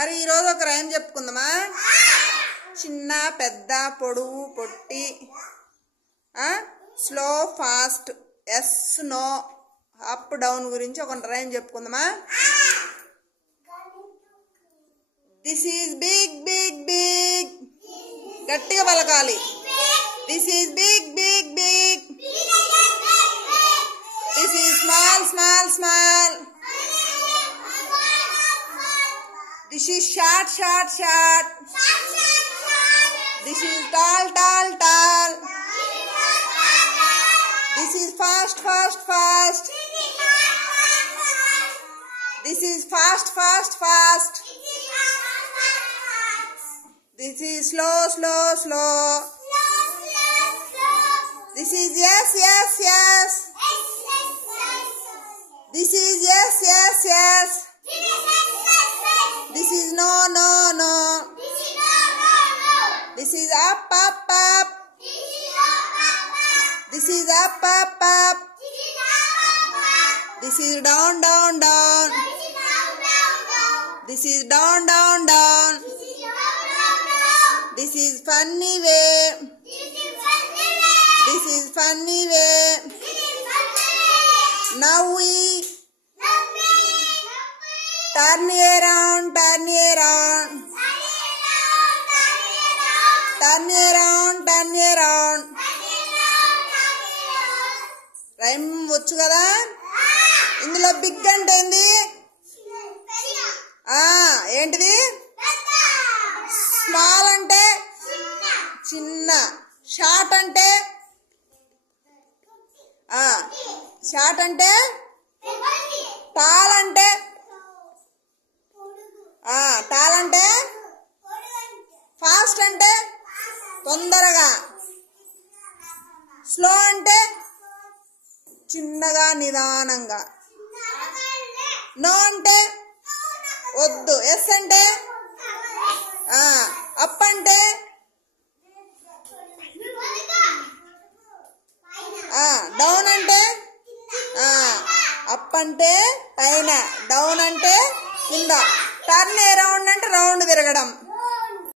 మరి ఈ రోజు ఒక రైమ్ చెప్పుకుందామా? చిన్న పెద్ద పొడువు పొట్టి slow fast yes no up down గురించి ఒక రైమ్ చెప్పుకుందామా? This is big big big, గట్టిగా పలకాలి. This is big big big, this is small small small, this is short short short, this is tall tall tall, this is fast fast fast, this is fast fast fast, this is slow slow slow, this is yes yes yes, this is yes yes yes, this is no no no, this is up up up, this is up up up, this is down down down, this is down down down, this is funny way, this is funny way, now we turn around, turn around, turn around, turn around. Rhyme వచ్చు కదా? ఇందులో big అంటే ఏంది? ఏంటిది? Small అంటే చిన్న, short అంటే short అంటే, టాల్ అంటే టాల్ అంటే, ఫాస్ట్ అంటే తొందరగా, స్లో అంటే చిన్నగా నిదానంగా, నో అంటే వద్దు, ఎస్ అంటే అప్ అంటే డౌన్ అంటే అప్ అంటే పైన, డౌన్ అంటే కింద, టర్న్ అరౌండ్ అంటే రౌండ్ తిరగడం.